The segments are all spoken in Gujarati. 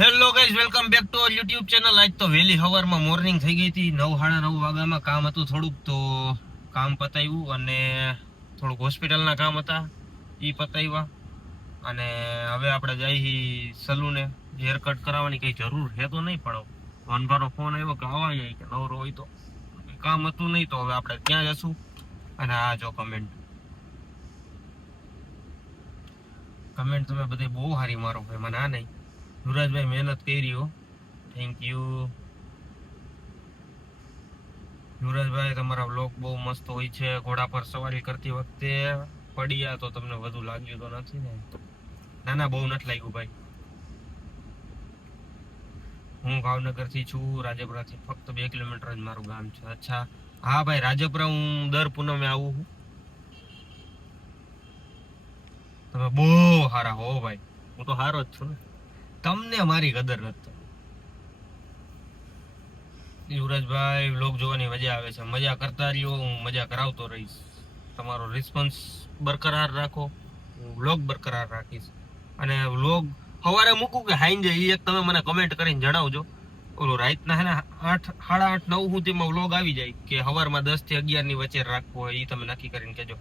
Hello guys, welcome back to our YouTube channel. આજ તો વહેલી સવારમાં મોર્નિંગ થઈ ગઈ હતી. 9:30 વાગ્યામાં કામ હતું થોડુંક, તો કામ પતાવ્યું અને થોડુંક હોસ્પિટલના કામ હતા એ પતાવ્યા. અને હવે આપણે જઈએ સલૂને હેર કટ કરાવવાની. કંઈ જરૂર છે તો નહીં, પણ વનભાનો ફોન આવ્યો કે આવવા જાય કે નવરો હોય તો. કામ હતું નહીં તો હવે આપણે ત્યાં જશું. અને આ જો કમેન્ટ તમે બધે બહુ સારી મારો ભાઈ, મને આ નહીં. યુવરાજભાઈ મહેનત કરી હો, થેન્ક યુ યુવરાજભાઈ. તમારા વ્લોગ બહુ મસ્ત હોય છે. ઘોડા પર સવારી કરતી વખતે પડ્યા તો તમને વધુ લાગ્યું તો નથી ને? ના, બહુ નથી લાગ્યું ભાઈ. હું ભાવનગર થી છું, રાજપરા થી ફક્ત 2 કિલોમીટર જ મારું ગામ છે. અચ્છા, હા ભાઈ, રાજપરા હું દર પૂનમે આવું છું. તમે બહુ સારા હો ભાઈ. હું તો સારો જ છું ને, તમને મારી કદર નથી. યુવરાજભાઈ, વ્લોગ જોવાની મજા આવે છે. મજા કરતા રહ્યો, હું મજા કરાવતો રહીશ. તમારો રિસ્પોન્સ બરકરાર રાખો, હું વ્લોગ બરકરાર રાખીશ. અને વ્લોગ સવારે મૂકું કે હાઈંજે, એ એક તમે મને કમેન્ટ કરીને જણાવજો. ઓલો રાતના હે ને 8, 8:30, 9 સુધીમાં વ્લોગ આવી જાય કે સવારમાં 10 થી 11 ની વચ્ચે રાખવો હોય, એ તમે નક્કી કરીને કહેજો.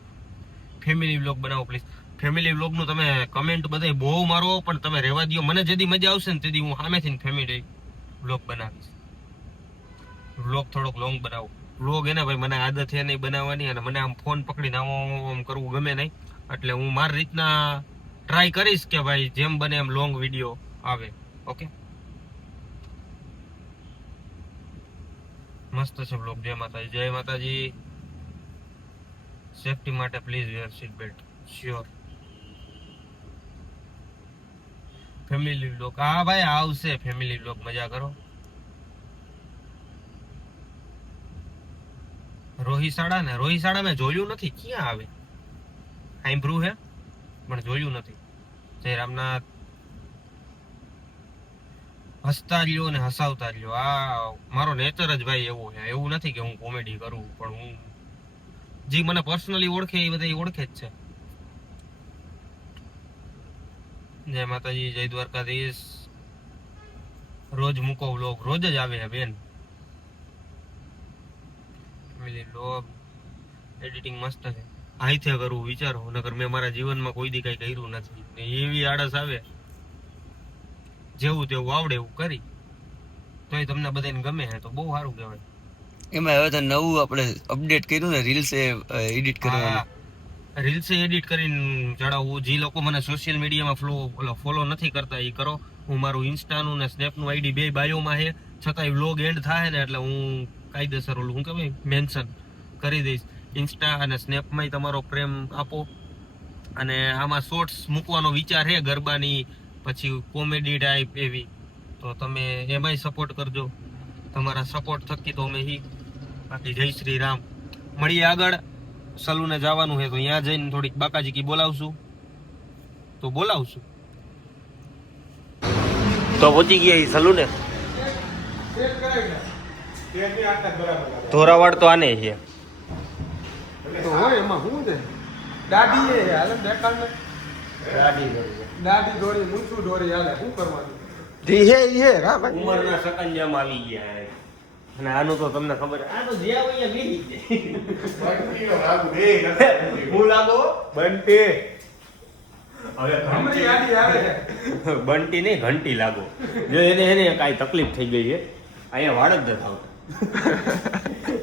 ફેમિલી વ્લોગ બનાવો પ્લીઝ. ફેમિલી વ્લોગનું તમે કમેન્ટ બધાય બહુ મારો, પણ તમે રહેવા દો. મને જેદી મજા આવશે ને તેથી હું સામેથી ફેમિલી વ્લોગ બનાવીશ. વ્લોગ થોડોક લોંગ બનાવો. વ્લોગ એને ભાઈ મને આદત છે નહીં બનાવવાની, અને મને આમ ફોન પકડીને આમ કરવું ગમે નહીં. એટલે હું મારી રીતના ટ્રાય કરીશ કે ભાઈ જેમ બને એમ લોંગ વિડીયો આવે. ઓકે, મસ્ત છે વ્લોગ. જય માતાજી. જય માતાજી. સેફટી માટે please wear seat belt. Sure. Family vlog, હા ભાઈ આવશે ફેમિલી વ્લોગ. મજા કરો. રોહિશાળા મેં જોયું નથી, ક્યાં આવે? સાંભળ્યું હે પણ જોયું નથી. જય રામનાથ. હસતા રહ્યો ને હસાવતા રહ્યો, આ મારો નેચર જ ભાઈ એવો છે. એવું નથી કે હું કોમેડી કરું, પણ હું જે મને પર્સનલી ઓળખે એ બધા ઓળખે જ છે. જય માતાજી. જય દ્વારકાધીશ. રોજ મૂકો વ્લોગ, રોજ જ આવે છે બેન. વ્લોગ એડિટિંગ મસ્ત છે. આઈથે કરવું વિચારો, નકર મેં મારા જીવનમાં કોઈ દી કઈ કર્યું નથી. એવી આળસ આવે, જેવું તેવું આવડે એવું કરી તોય તમને બધાને ગમે છે તો બહુ સારું કહેવાય. એમાં હવે તો નવું આપણે અપડેટ કર્યું ને, રીલ્સ એડિટ કરવાનું. રીલ્સ એડિટ કરીને ચડાવવું. જે લોકો મને સોશિયલ મીડિયામાં ફોલો નથી કરતા એ કરો. હું મારું ઇન્સ્ટાનું ને સ્નેપનું આઈડી બે બાયોમાં છે, છતાંય વ્લોગ એન્ડ થાય ને એટલે હું કાયદેસર ઓલું હું કહેવાય મેન્શન કરી દઈશ. ઇન્સ્ટા અને સ્નેપમાંય તમારો પ્રેમ આપો. અને આમાં શોર્ટ્સ મૂકવાનો વિચાર છે ગરબાની, પછી કોમેડી ટાઈપ એવી, તો તમે એમાંય સપોર્ટ કરજો. તમારા સપોર્ટ થકી તો અમે બાકી જય શ્રી રામ. મળીએ આગળ. સલૂને જવાનું છે તો ત્યાં જઈને થોડીક બાકાજી બોલાવશું તો પહોંચી ગયા સલૂને. ધોરાવાડ તો આને છે. તો હોય એમાં શું છે? દાઢી એ હાલે દેખાડને. દાઢી દોરી મૂછું દોરી હાલે શું કરવાનું? ઉંમરના સકંજામાં આવી ગયા. અને આનું તો તમને ખબર, આ તો જે આવે હું લાગો બંટી. હવે બંટી નહીં ઘંટી લાગો. જો એને કાંઈ તકલીફ થઈ ગઈ છે, અહીંયા વાળ જ નથી આવતા.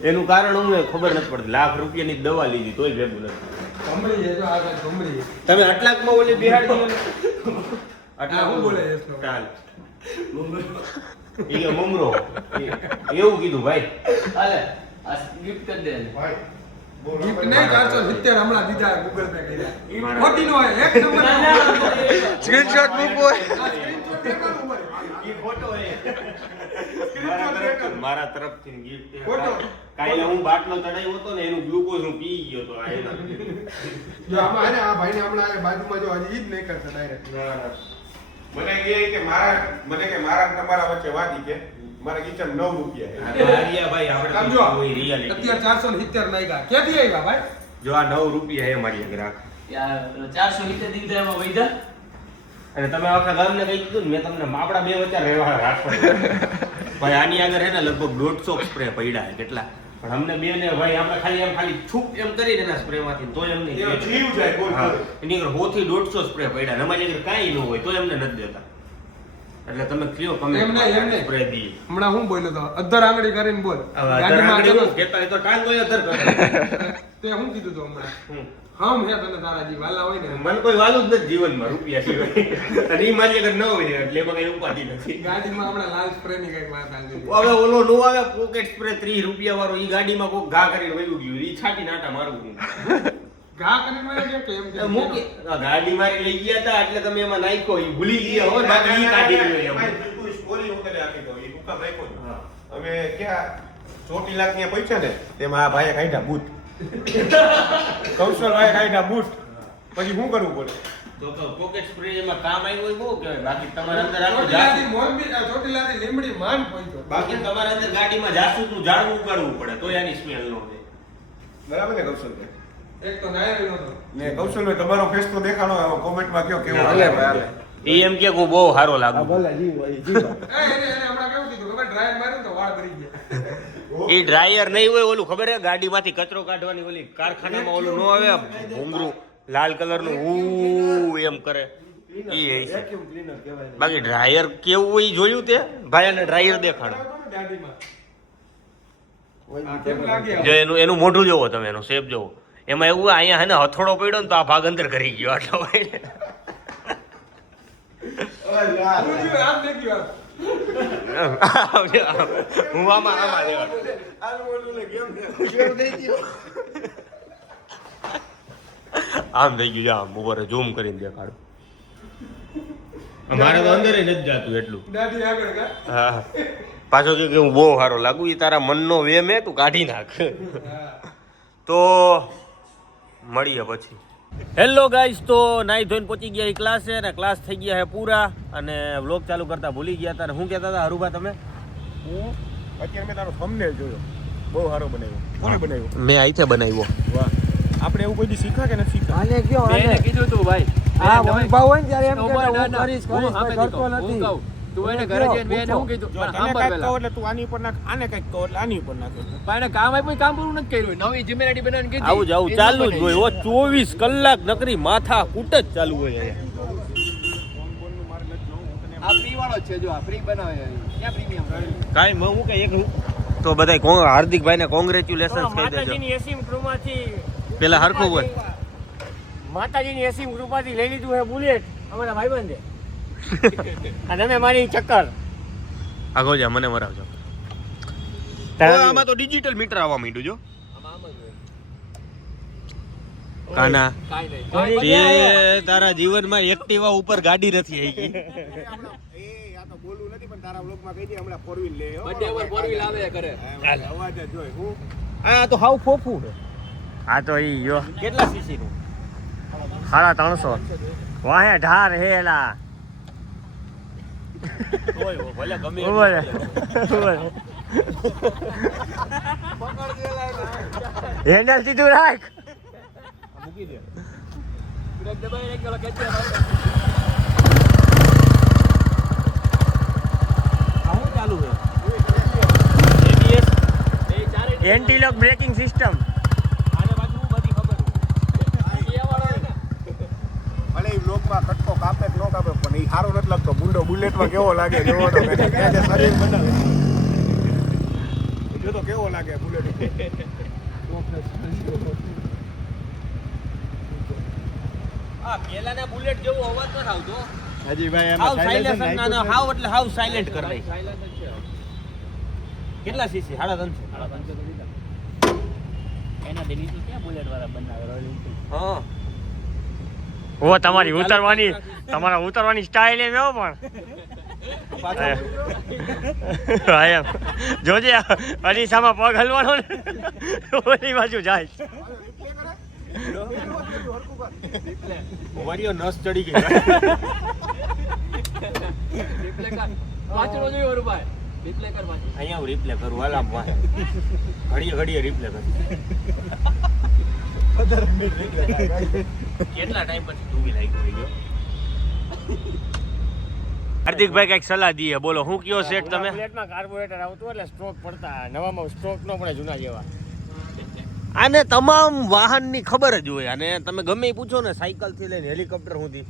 એનું કારણ અમને ખબર નથી પડતી. લાખ રૂપિયાની દવા લીધી તોય ભેગું નથી. તમે આટલાકમાં ઓલી બિહાડી આટલા શું બોલે ચાલ મમરો એવું કીધું ભાઈ. હાલે આ ગિફ્ટ કરી દે ભાઈ. ગિફ્ટ નહીં 470 હમણાં દીધા ગૂગલ પે કર્યા. ખોટી નો હોય, એક નંબર સ્ક્રીનશોટ મૂકવો હોય. સ્ક્રીનશોટ દેખાડો ઉપર. ઈ ફોટો હે મારા તરફથી ગિફ્ટ છે. ફોટો કાલે હું બાટલો ચડાવ્યો હતો ને, એનું ગ્લુકોઝ હું પી ગયો તો. આ એના જો આમાં આ ભાઈને હમણાં આ બાજુમાં જો હજી ઈ જ નહીં કરતા ડાયરેક્ટ. મને કે મારા તમારા વચ્ચે વાતી કે મારા કિચન 9 રૂપિયા છે. આર્યા ભાઈ આપણે સમજો કોઈ રિયાલિટી અત્યારે 470 નાખ્યા. ક્યાંથી આવ્યા ભાઈ? જો આ 9 રૂપિયા હે મારી ગ્રાહક. યાર 470 દીધા એમાં વૈધા અને તમે આખા ગામને કહી દીધું ને, મેં તમને આપણા બે વચ્ચે રહેવા રાખવા ભાઈ. આની આગળ છે ને લગભગ 150 સ્પ્રે પડ્યા છે કેટલા, પણ અમને બે ને ભાઈ આપણે ખાલી છૂપ એમ કરીને એના સ્પ્રે માંથી તો એમને જીવ જાય બોલ. એની આગળ 100 થી 150 સ્પ્રે પડ્યા, અમારી આગળ કાંઈ ન હોય તો એમને નથી દેતા. એટલે તમે કયો કમેન્ટ સ્પ્રે દી. હમણાં હું બોલ્યો તો અધર આંગળી કરીને બોલ. ગાડીમાં કેતા એ તો ટાંગો અધર કરે. તે હું કીધું તો હમણાં હમ હે તને તારા જી વાલા હોય ને. મને કોઈ વાલું જ નથી જીવનમાં રૂપિયા સિવાય, અને ઈ મારી આગળ ન હોય એટલે એમાં કઈ ઉપાધિ નથી. ગાડીમાં હમણાં લાલ સ્પ્રે ની કઈક વાત આવી. હવે ઓલો નો આવે પોકેટ સ્પ્રે 30 રૂપિયા વાળો, ઈ ગાડીમાં કોક ઘા કરીને વયું ગયું, ઈ છાટી નાટા મારવું. ઘા કરીને મારે કે એમ કે મૂકી ગાડી મારી લઈ ગયા હતા એટલે તમે એમાં નાખ્યો, ઈ ભૂલી ગયા હો, બાકી ઈ કાઢી ગયો એમ. તું સ્ટોરી હું તને આપી દઉં. ઈ દુકાન રાખ્યો ને. અમે ક્યાં 4 લાખ ની પૈસા ને તેમાં આ ભાઈએ કાઢ્યા બૂટ. કૌશલભાઈ કાઢ્યા બૂટ. પછી શું કરવું પડે? તો પોકેટ સ્પ્રે એમાં કામ આવ્યું હોય બહુ કહેવાય, બાકી તમારા અંદર આખું ચોટીલાથી મોરબી ચોટીલાથી લીમડી માંડ પહોંચ્યો. બાકી તમારા અંદર ગાડીમાં જાસૂસનું ઝાડવું ઉગાડવું પડે તો એની સ્મેલ ન હોય. બરાબર ને કૌશલભાઈ? એક તો નાયર નતો. ને કૌશલભાઈ તમારો ફેસ તો દેખાડો કોમેન્ટમાં કયો કેવો હાલે લાગે. ઈ એમ કે હું બહુ સારો લાગુ. એને હમણાં કેવું કીધું ખબર, ડ્રાઈવ માર્યું તો વાળ ભરી ગયા. ઈ ડ્રાયર નહીં હોય, ઓલું ખબર હે ગાડીમાંથી કચરો કાઢવાની ઓલી કારખાનામાં ઓલું નો આવે ભૂંગરું લાલ કલરનું ઉ એમ કરે, ઈ હે છે. બાકી ડ્રાયર કેવું હોય ઈ જોયું તે ભાઈ, અને ડ્રાયર દેખાડો આ કેમ લાગે જો એનું મોઢું જોવો તમે, એનો શેપ જોવો. એમાં એવું અહીંયા હે ને હથોડો પડ્યો ને તો આ ભાગ અંદર કરી ગયો આટલો ભાઈ. આમ દેખી વાત. હું આમાં લેવા આમ થઈ ગયું, આમ ઉપર ઝૂમ કરીને દેખાડો. મારે તો અંદર નથી જાતું એટલું. દાદી આગળ કા. હા, પાછો કે હું બહુ સારો લાગુ, એ તારા મનનો વેમ હે, તું કાઢી નાખ. તો મળીએ પછી. હેલો ગાઈસ, તો નાઈ ધોઈને પહોંચી ગયા એ ક્લાસે, અને ક્લાસ થઈ ગયા છે પૂરા, અને વ્લોગ ચાલુ કરતા ભૂલી ગયા હતા. શું કહેતા હતા હરુભા તમે? અત્યારે મેં તારો થંબનેલ જોયો, બહુ સારો બનાવ્યો. કોણે બનાવ્યો? મેં આઈથે બનાવ્યો. વાહ. આપણે એવું કોઈ દી શીખા કે નથી શીખા? આને કયો આને કીધું તું ભાઈ, આ વનભાવ હોય ને ત્યારે એમ કે ના, હું કરીશ હું સામે કરતો કીધું, હું નથી. કહું. તું એને ઘરે જઈને મેં એને શું કીધું, જો પણ તને સાંભળ કાંઈક પહેલા. કહો એટલે તું આની ઉપર નાખ, આને કાંઈક કહો એટલે આની ઉપર નાખે. પણ એને કામ આપ્યું, કામ પૂરું નથી કર્યું. નવી જિમ્મેદારી બનાવીને કીધી. આવું જ આવું એ ચાલુ જ નંબર હોય. 24 કલાક નકરી માથા કૂટ જ ચાલુ હોય અહીંયા. આ ફ્રી વાળો જ છે, જો આ ફ્રી બનાવે છે. ક્યાં પ્રીમિયમ કાંઈ હું કઈ એક તો બધાય હાર્દિકભાઈ ને કોંગ્રેચ્યુલેશન્સ કહી દેજો. માતાજીની એસીમ કૃપાથી પેલા હરખું બોલ. માતાજીની એસીમ કૃપાથી લઈ લીધું છે બુલેટ અમારા ભાઈબંધ છે. અને અમે મારી ચક્કર આગળ જા, મને મરાવજો. આમાં તો ડિજિટલ મીટર આવવા માંડ્યું જો. કાના કાઈ નહીં. જે તારા જીવનમાં એક્ટિવા ઉપર ગાડી નથી આવી ગઈ. આ તો બોલવું નથી પણ તારા વ્લોગમાં કહી દે હમણાં 4 વ્હીલ લે. બર્થડે ઉપર ફોર વ્હીલ આવે કરે. અવાજ જ જોઈ હું આ તો હાવ ફોફું છે. હા તો ઈ જો કેટલા સીસી નું? 350. વાહે ઢાર હેલા. ઓય ભલે ગમે હેન્ડલ સીધું રાખ. મૂકી દે. બ્રેક દબાઈ એક ગળો ખેંચી આવું ચાલુ છે. ABS એ ચારે એન્ટી લોક બ્રેકિંગ સિસ્ટમ. આને બાજુ બધી ખબર છે. એ વાળો ને ભલે એ વ્લોગમાં કટકો કાપે કે ન કાપે પણ એ સારો નથી લાગતો. બુંડો બુલેટમાં કેવો લાગે જોવો તો કે ત્યાં જે શરીર બનાવે જો તો કેવો લાગે બુલેટ. આ પેલાના બુલેટ જેવો અવાજ ન આવતો. હાજી ભાઈ હાવ સાયલેન્ટ ના હાવ એટલે હાવ સાયલેન્ટ કરી દઈ. સાયલેન્ટ જ છે. કેટલા સીસી? 350. એના દિલ્હી થી ક્યાં બુલેટ વાળા બનાવે રોયલ એનફિલ્ડ. હા. ઓ તમારી ઉતરવાની સ્ટાઇલ એમ એવો પણ એમ જોજે અરીસામાં પગ હલવાનો ને ઓલી બાજુ જાય. વાડીઓ નસ ચડી ગઈ. રિપ્લે કર. પાછળ જોયો રૂપાય. રિપ્લે કર પાછળ. અહીંયા હું રિપ્લે કરું. હાલ આમ વાહ ઘડીએ રિપ્લે કર. કેટલા ટાઈમ પછી ટીવી લાગ્યો હોય ગયો? હાર્દિકભાઈ કઈક સલાહ દીએ, બોલો શું કયો સેટ તમે? બુલેટમાં કાર્બોરેટર આવતું એટલે સ્ટ્રોક પડતા, નવામાં સ્ટ્રોક ન પડે જૂના જેવા. આને તમામ વાહનની ખબર જ હોય, અને તમે ગમે એ પૂછો ને, સાયકલ થી લઈને હેલિકોપ્ટર સુધી,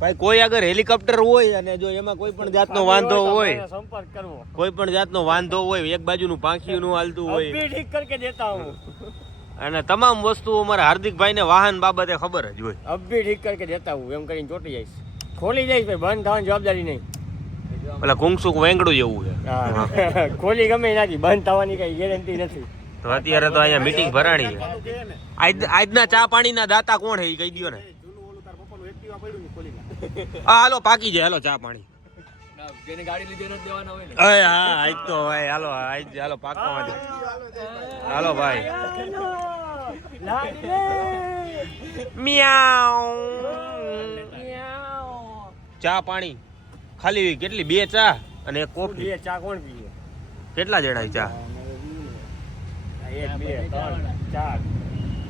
ભાઈ કોઈ અગર હેલિકોપ્ટર હોય અને જો એમાં કોઈ પણ જાતનો વાંધો હોય, સંપર્ક કરવો. કોઈ પણ જાતનો વાંધો હોય, એક બાજુનું પાંખિયું હાલતું હોય, અભી ઠીક કરકે દેતા હું. અને તમામ વસ્તુઓ અમારા હાર્દિકભાઈ ને વાહન બાબતે ખબર જ હોય. અભી ઠીક કરકે દેતા હું એમ કરીને ચોટી જઈશ, ખોલી જઈશ ભાઈ, બંધ થવાની જવાબદારી નહીં. પેલા કુંગસુક વેંગડું જેવું છે. હા. ખોલી ગમે નાખી, બંધ થવાની કઈ ગેરંટી નથી. તો અત્યારે તો અહીંયા મીટિંગ ભરાણી છે. આજના ચા પાણીના દાતા કોણ છે એ કહી દો ને. હા હાલો પાકી જાય, હાલો ચા પાણી. હા આજ તો ભાઈ હાલો, હાલો પાકવા માટે. હાલો ભાઈ. મિયાઉ. ચા પાણી ખાલી કેટલી? 2 ચા અને 1 કોફી. 2 ચા કોણ પીએ? કેટલા જણા ચા? 1 2 3 4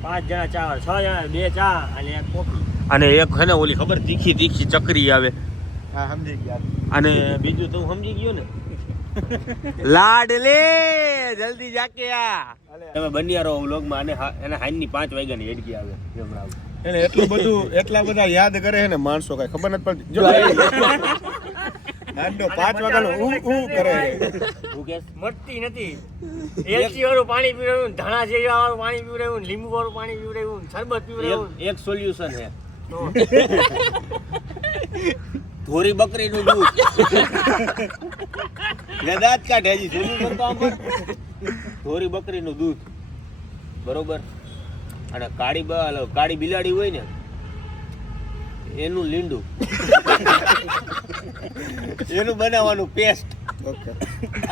5 જણા ચા, 6 જણા 2 ચા અને 1 કોફી. અને એક છે ને ઓલી ખબર તીખી તીખી ચકરી આવે. હા સમજી ગયા. અને બીજું તું સમજી ગયો ને, લાડલે જલ્દી જાકે આ. તમે બન્યા રહો વ્લોગમાં. અને એને હાઈની 5 વાગ્યાની હેડકી આવે હમણાં. એને એટલા બધા યાદ કરે છે ને માણસો, કઈ ખબર નથી પડતી. જો આંડો 5 વાગ્યાનો ઉ કરે. હું કે મટતી નથી. એલચી વાળું પાણી પીવડાવ્યું, ધાણા જેવા વાળું પાણી પીવડાવ્યું, લીંબુ વાળું પાણી પીવડાવ્યું, શરબત પીવડાવ્યું. એક સોલ્યુશન છે. ધોરી બકરીનું દૂધ. દાંત કાઢે હજી સોલ્યુશન તો આમ પણ. ધોરી બકરીનું દૂધ બરોબર. અને કાળી બિલાડી હોય ને એનું લીંડું, એનું બનાવવાનું પેસ્ટ.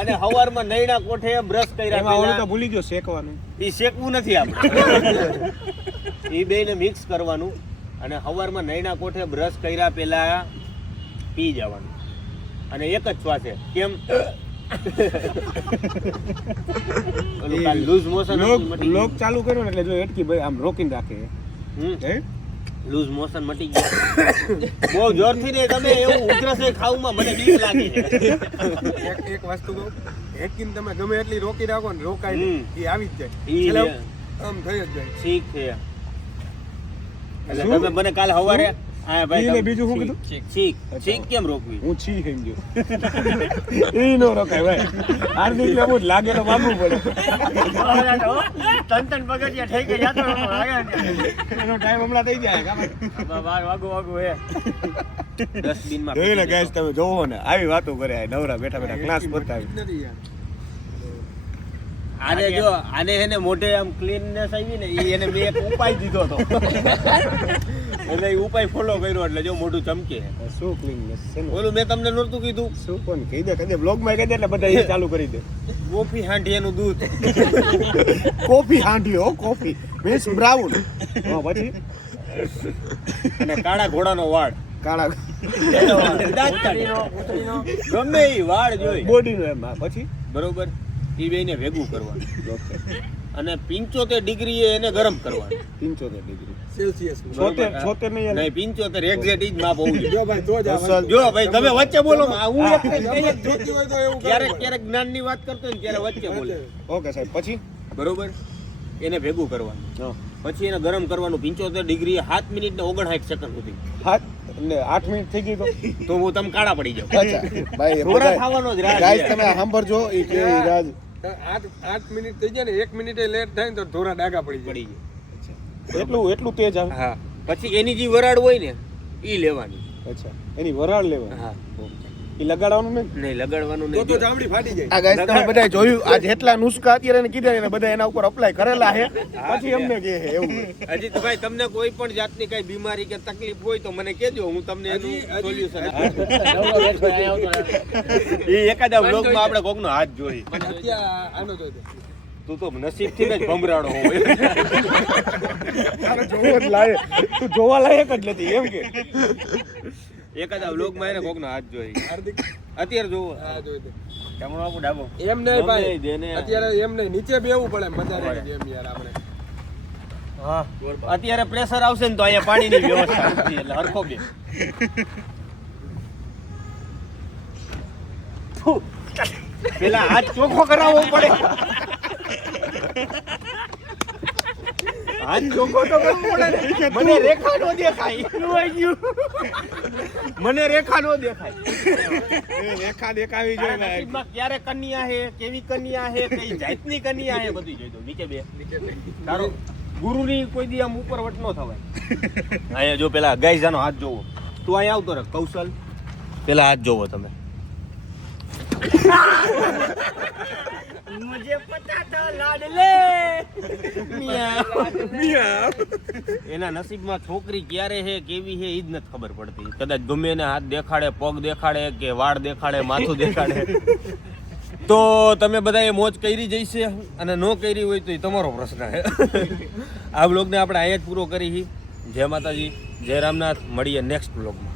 અને હવારમાં નૈણા કોઠે બ્રશ કર્યા ઓલું તો ભૂલી ગયો શેકવાનું. એ શેકવું નથી આપણે. એ બેને મિક્સ કરવાનું અને હવારમાં નૈણા કોઠે બ્રશ કર્યા પહેલા પી જવાનું. અને એક જ શ્વાસે. કેમ? લૂઝ મોશન લોક ચાલુ કર્યો ને એટલે જો એટકી ભાઈ આમ રોકીને રાખે. લૂઝ મોશન મટી ગયા. બહુ જોરથી ને તમે એવું ઉધરસે ખાવામાં મને બીક લાગી છે. એક વસ્તુ કહું, એટકીને તમે ગમે એટલી રોકી રાખો ને રોકાય નહીં, એ આવી જ જાય. ઈ છેલ્લે આમ થઈ જ જાય. ઠીક છે. એટલે તમે મને કાલે સવારે હા ભાઈ ઈને બીજું શું કીધું? ચીક કેમ રોકવી? હું છી સમજો. એ નો રોકાય ભાઈ. હાર્દિક ને બહુ લાગે તો માનવું પડે. તન પગથિયા થઈ ગયા તો એનો ટાઈમ હમણાં થઈ જાય. 12 વાગુ હે. ડસ્ટબિનમાં જોઈ ને ગાઈસ, તમે જોવો ને આવી વાતો કરે નવરા બેઠા બેઠા ક્લાસ બતાવી. આને એને મોઢે આમ ક્લીનનેસ આવી ને એને મેં એક ઉપાય દીધો હતો. એટલે એ ઉપાય ફોલો કર્યો એટલે જો મોઢું ચમકે. શું ક્લીનનેસ છે ને? ઓલું મેં તમને નહોતું કીધું? શું કોણ કહી દે, કદે બ્લોગ માં કહી દે એટલે બધા એ ચાલુ કરી દે. કોફી હાંડી એનું દૂધ. કોફી હાંડી હો, કોફી મીન્સ બ્રાઉન. હા પછી અને કાળા ઘોડાનો વાળ. કાળા દાંત કાઢીનો ગમે એ વાળ જોઈ બોડી નો એમ. પછી બરોબર એ બેને ભેગું કરવાનું. અને 75 ડિગ્રીએ એને ગરમ કરવાનું. 75 ડિગ્રી સેલ્સિયસ. 76 નહીં. નહીં 75 એક્ઝેક્ટ ઈ જ માપ હોવું જોઈએ. જો ભાઈ તો જ જો ભાઈ તમે વચ્ચે બોલો. હું એક જોતી હોય તો એવું ક્યારેક જ્ઞાનની વાત કરતો હોય ને ત્યારે વચ્ચે બોલે. ઓકે સાહેબ. પછી બરોબર એને ભેગું કરવાનું. પછી એને ગરમ કરવાનું 75 ડિગ્રી 7 મિનિટ ને 59 સેકન્ડ સુધી. 8 મિનિટ થઈ ગઈ તો હું તમે કાળા પડી જાવ. અચ્છા ભાઈ થોડા ખાવાનો જ રાહ ગાઈસ છે. તમે સાંભળજો એ કે રાજ 8 મિનિટ થઈ જાય ને 1 મિનિટે લેટ થાય ને તો ધોરા ડાગા પડી પડી જાય. એટલું તેજ આવે. હા પછી એની જે વરાળ હોય ને ઈ લેવાની. અચ્છા એની વરાળ લેવાની. હા ઈ લગાડવાનું નહીં લગાડવાનું તો નહીં. ચામડી ફાટી જાય. આ ગાઈસ તમે બધા જોયું આ જેટલા નુસ્ખા અત્યારે એને કીધા ને બધા એના ઉપર અપ્લાય કરેલા છે. પછી અમને કહે છે એવું. હજી તો ભાઈ તમને કોઈ પણ જાતની કઈ બીમારી કે તકલીફ હોય તો મને કહેજો, હું તમને એનું સોલ્યુશન એ એકાદા વ્લોગમાં આપણે કોકનો હાથ જોઈ. આનો જોઈ દે. તું તો નસીબથી જ ભમરાડો હોય. તું જોવા લાયક જ નથી એમ કે. એકાદા વ્લોગમાં એને કોકનો હાથ જોઈ. હાર્દિક અત્યારે જોવો. આ જોઈ દે. કેમનો આપો ડાબો એમ નહીં ભાઈ, દેને. અત્યારે એમ નહીં, નીચે બેવું પડે મજા આવે એમ યાર આપણે. હા અત્યારે પ્રેશર આવશે ને તો અહીંયા પાણીની વ્યવસ્થા નથી એટલે હરખો બે. પેલા હાથ ચોખ્ખો કરાવવો પડે. હાથ ચોખ્ખો તો કરવો પડે ને. મને રેખા નો દેખાય. મને રેખા નો દેખાય. રેખા દેખાવી જોઈએ તારા ભાઈ. નસીબમાં ક્યારે કન્યા હે, કેવી કન્યા હે, કઈ જાતની કન્યા હે, બધું જોઈ દો. નીચે બે. તારો ગુરુની કોઈ દી આમ ઉપર વટ નો થવાય. અહીંયા જો પેલા ગાઈઝાનો હાથ જોવો. તું અહીંયા આવતો રહે કૌશલ. પેલા હાથ જોવો તમે. મુજે પતા તો લાડલે એના નસીબમાં છોકરી ક્યારે હે, કેવી હે, ઈ જ નથી ખબર પડતી. કદાચ ગમે એને હાથ દેખાડે, પગ દેખાડે, કે વાળ દેખાડે, માથું દેખાડે. તો તમે બધા એ મોજ કરી જઈશે, અને ન કરી હોય તો એ તમારો પ્રશ્ન છે. આ બ્લોગને આપણે અહીંયા જ પૂરો કરી. જય માતાજી, જય રામનાથ. મળીએ નેક્સ્ટ બ્લોગમાં.